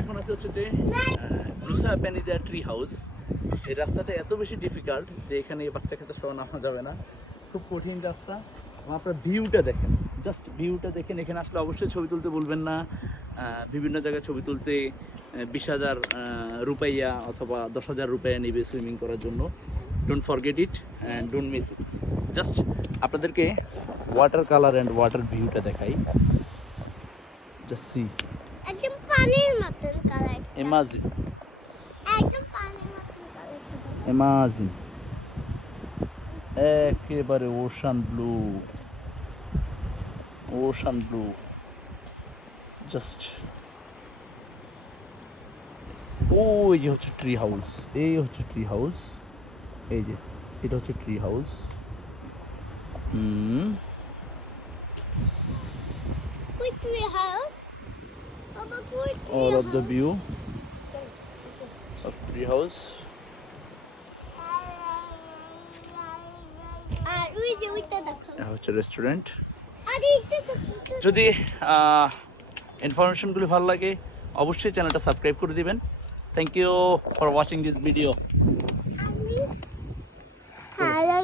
এখন আছে হচ্ছে যে নুসা পেনিদা ট্রি হাউস। এই রাস্তাটা এত বেশি ডিফিকাল্ট যে এখানে বাচ্চা কাচ্চা সহ নামা যাবে না, খুব কঠিন রাস্তা। আপনার ভিউটা দেখেন, জাস্ট ভিউটা দেখেন। এখানে আসলে অবশ্যই ছবি তুলতে ভুলবেন না। বিভিন্ন জায়গায় ছবি তুলতে 20,000 রুপাইয়া অথবা 10,000 রুপাইয়া নেবে সুইমিং করার জন্য। Don't forget it and don't miss it. Just আপনাদেরকে ওয়াটার কালার অ্যান্ড ওয়াটার ভিউটা দেখাই। জাস্ট সি, একদম পানির মতন কালার। ইমাজিন, একদম পানির মতন কালার। ইমাজিন, একেবারে ocean blue, ocean blue. Just ওই যে হচ্ছে ট্রি হাউস, এই হচ্ছে ট্রি হাউস, এই যে এটা হচ্ছে tree house. Which tree house? Baba, which tree All of the house? view of tree house. আর ওই যে ওইটা দেখো। এটা হচ্ছে রেস্টুরেন্ট। আরে এটা তো যদি ইনফরমেশনগুলি ভালো লাগে অবশ্যই চ্যানেলটা সাবস্ক্রাইব করে দিবেন। Thank you for watching this video.